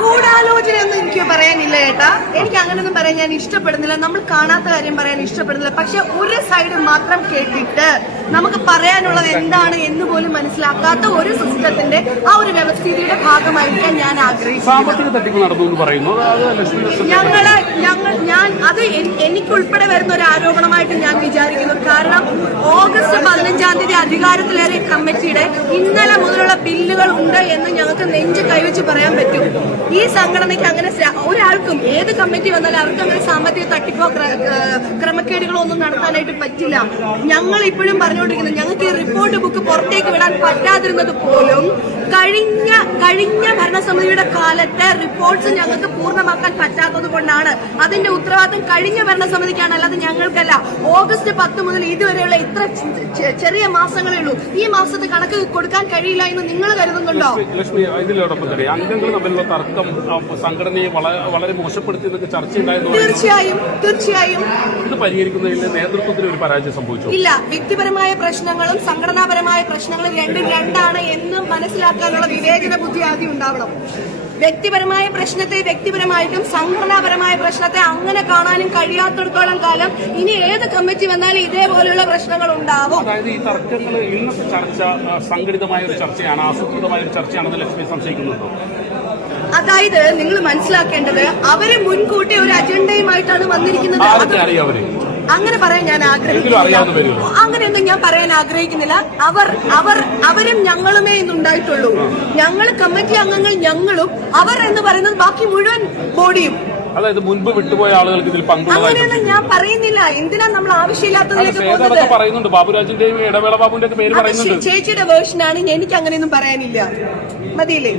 ഗൂഢാലോചനയൊന്നും എനിക്ക് പറയാനില്ല ചേട്ടാ. എനിക്ക് അങ്ങനെയൊന്നും പറയാൻ ഞാൻ ഇഷ്ടപ്പെടുന്നില്ല. നമ്മൾ കാണാത്ത കാര്യം പറയാൻ ഇഷ്ടപ്പെടുന്നില്ല. പക്ഷെ ഒരു സൈഡ് മാത്രം കേട്ടിട്ട് നമുക്ക് പറയാനുള്ളത് എന്താണ് എന്ന് പോലും മനസ്സിലാക്കാത്ത ഒരു സിസ്റ്റത്തിന്റെ ആ ഒരു വ്യവസ്ഥിതിയുടെ ഭാഗമായിരിക്കാൻ ഞാൻ ആഗ്രഹിക്കുന്നു. അത് എനിക്കുൾപ്പെടെ വരുന്ന ഒരു ആരോപണമായിട്ട് ഞാൻ വിചാരിക്കുന്നു. കാരണം ഓഗസ്റ്റ് 15-ാം തീയതി അധികാരത്തിലേറിയ കമ്മിറ്റിയുടെ ഇന്നലെ മുതലുള്ള ബില്ലുകൾ ഉണ്ട് എന്ന് ഞങ്ങൾക്ക് നെഞ്ച് കൈവച്ച് പറയാൻ പറ്റും. ഈ സംഘടനയ്ക്ക് അങ്ങനെ ഒരാൾക്കും ഏത് കമ്മിറ്റി വന്നാലും അവർക്ക് അങ്ങനെ സാമ്പത്തിക തട്ടിപ്പോ ക്രമക്കേടുകളോ ഒന്നും നടത്താനായിട്ട് പറ്റില്ല. ഞങ്ങൾ ഇപ്പോഴും പറഞ്ഞുകൊണ്ടിരിക്കുന്നത് ഞങ്ങൾക്ക് ഈ റിപ്പോർട്ട് ബുക്ക് പുറത്തേക്ക് വിടാൻ പറ്റാതിരുന്നത് പോലും കഴിഞ്ഞ ഭരണസമിതിയുടെ കാലത്തെ റിപ്പോർട്ട്സ് ഞങ്ങൾക്ക് പൂർണ്ണമാക്കാൻ പറ്റാത്തത് കൊണ്ടാണ്. അതിന്റെ ഉത്തരവാദിത്വം കഴിഞ്ഞ ഭരണസമിതിക്കാണ്, അല്ലാതെ ഞങ്ങൾക്കല്ല. ഓഗസ്റ്റ് 10 മുതൽ ഇതുവരെയുള്ള ഇത്ര ചെറിയ മാസങ്ങളേ ഉള്ളൂ. ഈ മാസത്തെ കണക്ക് കൊടുക്കാൻ കഴിയില്ല എന്ന് നിങ്ങൾ കരുതുന്നുണ്ടോ? അംഗങ്ങൾ തമ്മിലുള്ള തർക്കം സംഘടനയെ വളരെ മോശപ്പെടുത്തിയതൊക്കെ ചർച്ചയുണ്ടായിരുന്നു. തീർച്ചയായും ഇത് പരിഹരിക്കുന്നതിൽ നേതൃത്വത്തിന് ഒരു പരാജയം സംഭവിച്ചു. ഇല്ല, വ്യക്തിപരമായ പ്രശ്നങ്ങളും സംഘടനാപരമായ പ്രശ്നങ്ങളും രണ്ടും രണ്ടാണ് എന്ന് മനസ്സിലാക്കാനുള്ള വിവേചന ബുദ്ധി ആദ്യം ഉണ്ടാവണം. വ്യക്തിപരമായ പ്രശ്നത്തെ വ്യക്തിപരമായിട്ടും സംഘടനാപരമായ പ്രശ്നത്തെ അങ്ങനെ കാണാനും കഴിയാത്തിടത്തോളം കാലം ഇനി ഏത് കമ്മിറ്റി വന്നാലും ഇതേപോലെയുള്ള പ്രശ്നങ്ങൾ ഉണ്ടാവും. അതായത് ഈ തർക്കങ്ങൾ ഇന്നത്തെ ചർച്ച സംഘടിതമായ ഒരു ചർച്ചയാണ്, ആസൂത്രിതമായ ഒരു ചർച്ചയാണെന്ന് ലക്ഷ്മി സംശയിക്കുന്നുണ്ടോ? അതായത് നിങ്ങൾ മനസ്സിലാക്കേണ്ടത് അവര് മുൻകൂട്ടി ഒരു അജണ്ടയുമായിട്ടാണ് വന്നിരിക്കുന്നത്. അങ്ങനെ പറയാൻ ഞാൻ ആഗ്രഹിക്കുന്നില്ല. അങ്ങനെയൊന്നും ഞാൻ പറയാൻ ആഗ്രഹിക്കുന്നില്ല. അവരും ഞങ്ങളുമേ ഇന്നുണ്ടായിട്ടുള്ളൂ. ഞങ്ങൾ കമ്മിറ്റി അംഗങ്ങൾ ഞങ്ങളും അവർ എന്ന് പറയുന്നത് ബാക്കി മുഴുവൻ ബോഡിയും. അതായത് മുൻപ് വിട്ടുപോയ ആളുകൾക്ക് ഇതിൽ അങ്ങനെയൊന്നും ഞാൻ പറയുന്നില്ല. എന്തിനാ നമ്മൾ ആവശ്യമില്ലാത്തതിലേക്ക് പറയുന്നുണ്ട്. ബാബുരാജിന്റെയും ഇടവേള ബാബുവിന്റെ പേര് പറയുന്നുണ്ട്. ചേച്ചിയുടെ വേർഷനാണ്. എനിക്ക് അങ്ങനെയൊന്നും പറയാനില്ല. മതിയില്ലേ?